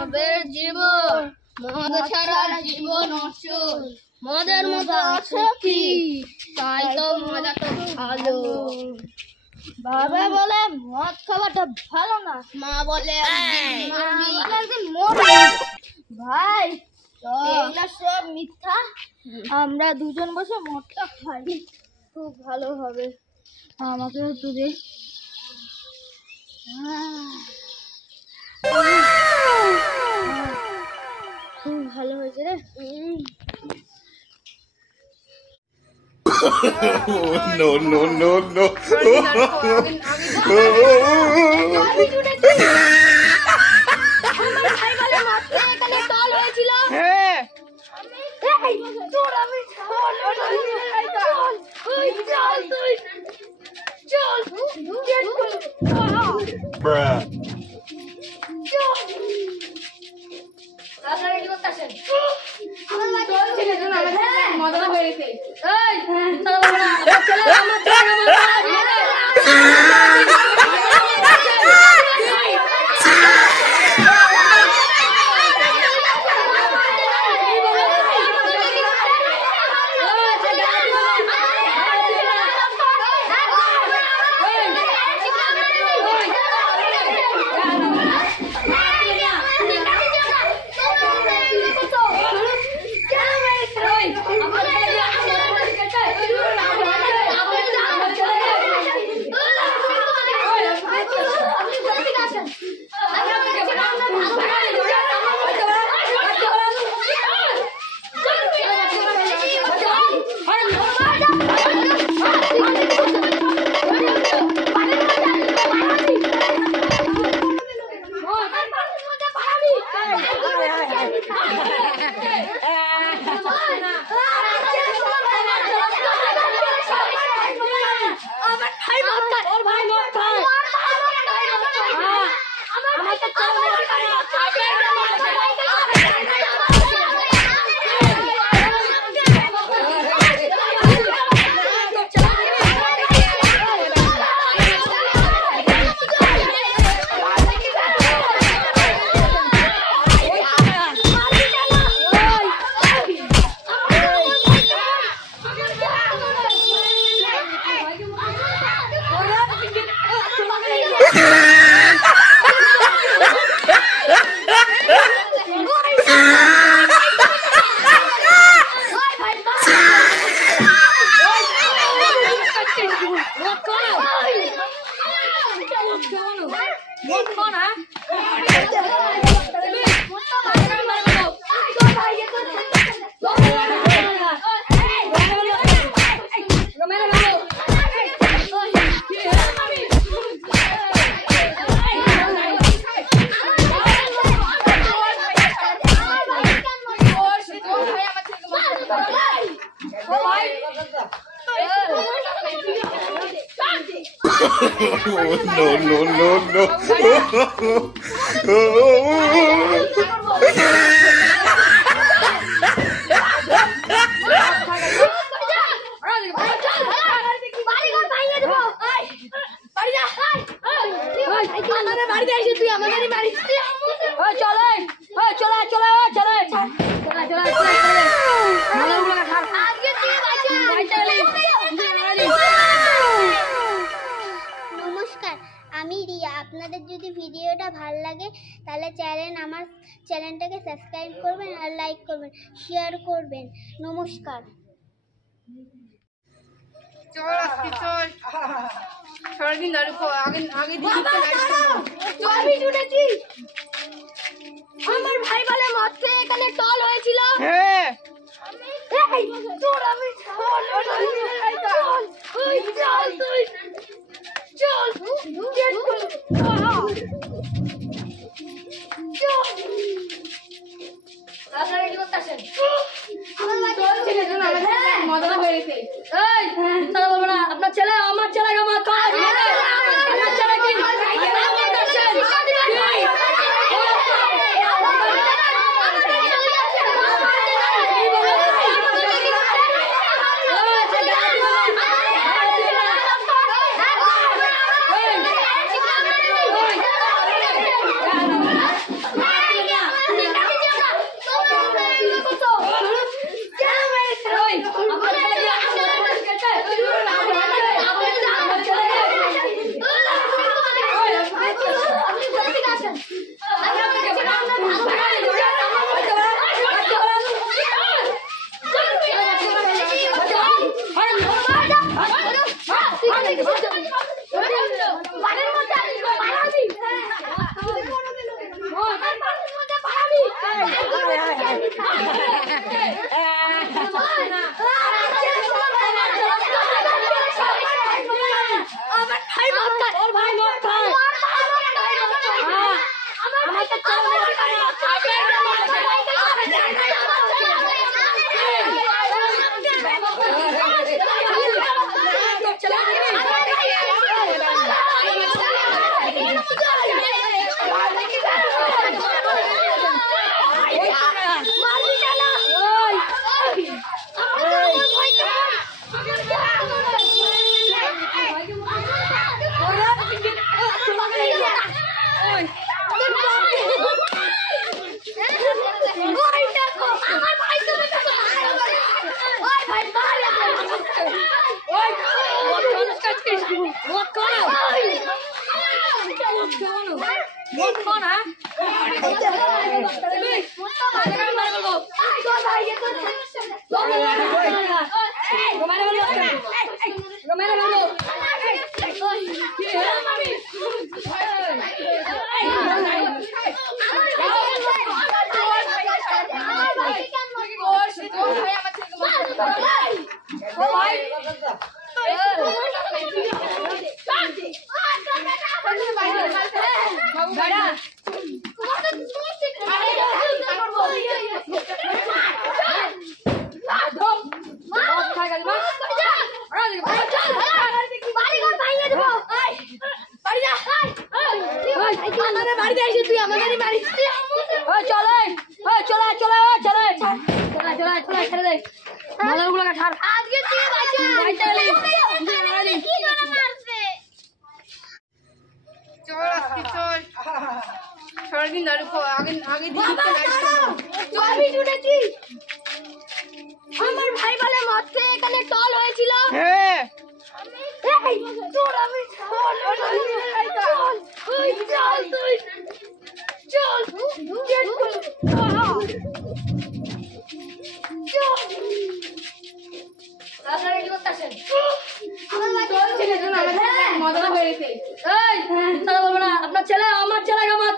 মদের জীবন, মদ ছাড়া জীবন অচল, মদের মতো আছে কি, তাই তো মজাটা ভালো। বাবা বলে মদ খাওয়াটা ভালো না, মা বলে একদিন মরবি। ভাই এগুলা সব মিথ্যা, আমরা দুজন বসে মদটা খাই, খুব ভালো হবে। আমাকে একটু দে। খুব ভালো হয়েছে রে। No, no, no, no. Bruh. No, no, no, no. নমস্কার, আমি রিয়া। আপনাদের যদি ভিডিওটা ভালো লাগে তাহলে আমার চ্যানেলটাকে সাবস্ক্রাইব করবেন আর লাইক করবেন, শেয়ার করবেন। নমস্কার। আমার ভাই বলে মদ খেয়ে এখানে টল হয়েছিল। আপনার ছেলে আমার ছেলেকে মদ খাওয়ায়, আপনার ছেলে কি আমার ভাই বলে মদ খেয়ে এখানে টল হয়েছিল। আপনার ছেলে আমার ছেলেকে আমার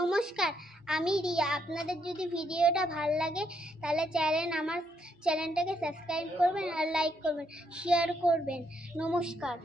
নমস্কার, আমি রিয়া। আপনাদের যদি ভিডিওটা ভালো লাগে তাহলে চ্যানেলটাকে সাবস্ক্রাইব করবেন আর লাইক করবেন, শেয়ার করবেন। নমস্কার।